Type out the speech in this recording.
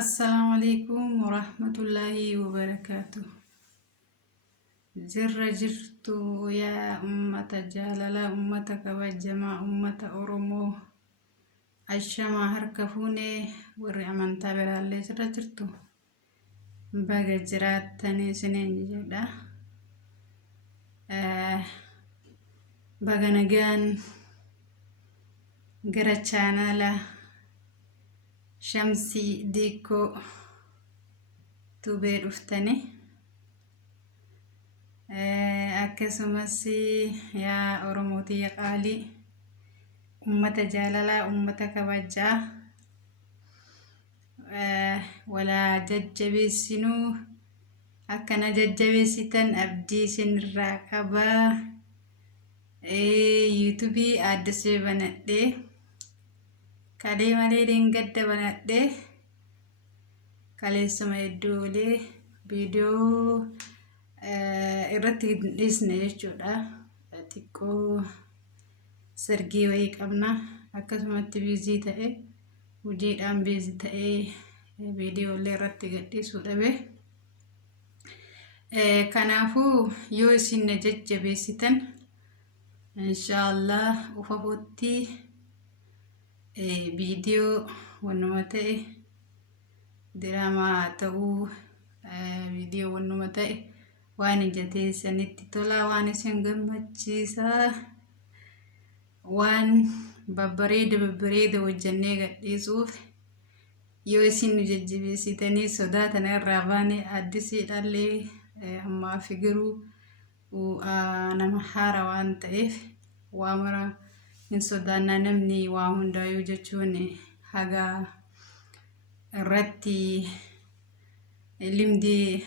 السلام عليكم ورحمة الله وبركاته. جرت يا أمة جاللا أمة كبجما أمة أورمو الشما هركفوني ورعمن تابر اللي جرتو بقى جرات تاني سنين جدا بقى نجان قرچانا لا شمسي ديكو تبير افتني akkasumas yaa Oromootii qaalii ummata jaalalaa ummata kabajaa walaa jajjabeessinuu akkana jajjabeessitan abdii isinirraa qabaa. YouTube addisee banadhee kalee malee deengadda banadhee kaleessuma iddoolee viidiyoo irratti dhiisne jechuudha. Xiqqoo sergii wayii qabna akkasumatti biizii ta'e hojiidhaan biizii ta'e viidiyoolee irratti gadhiisuu dhabe. Kanaafuu yoo isin jajjabeessitan inshallah ufafootti viidiyoo wannuma ta'e diraamaa ta'uu viidiyoo wannuma ta'e waan ijatee sanitti tola waan isin gammachiisaa waan babbareeda hojjannee gadhiisuuf yoo isin jajjabeessitanii sodaatan irraa baane addisiidhallee ammaa figiruu nama haara waan ta'eef waa mara hin sodaannaa namni waa hundaayyuu jechuun haga irratti limdii